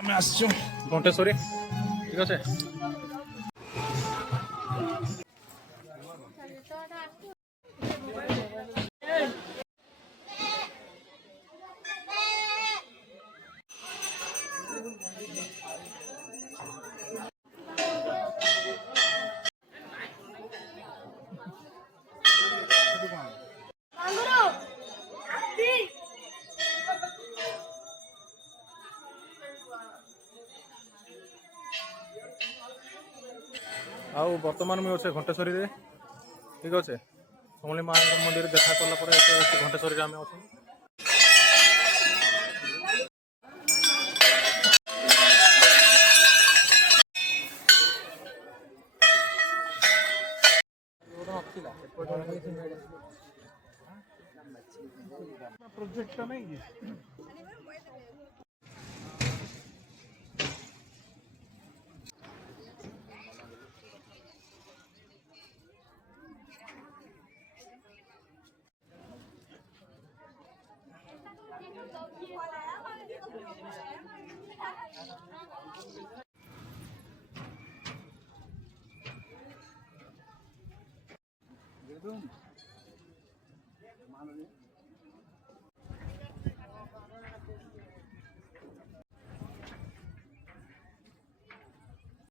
আমি আসছো ঘণ্টেশ্বরী, ঠিক আছে। ଆଉ ବର୍ତ୍ତମାନ ମୁଁ ଅଛି ଘଣ୍ଟେଶ୍ୱରୀରେ, ଠିକ୍ ଅଛି। ସମଲେଇ ମା ମନ୍ଦିର ଦେଖା କଲା ପରେ ଘଣ୍ଟେଶ୍ୱରୀରେ ଆମେ ଅଛୁ। ପ୍ରୋଜେକ୍ଟଟା ନାହିଁ କି?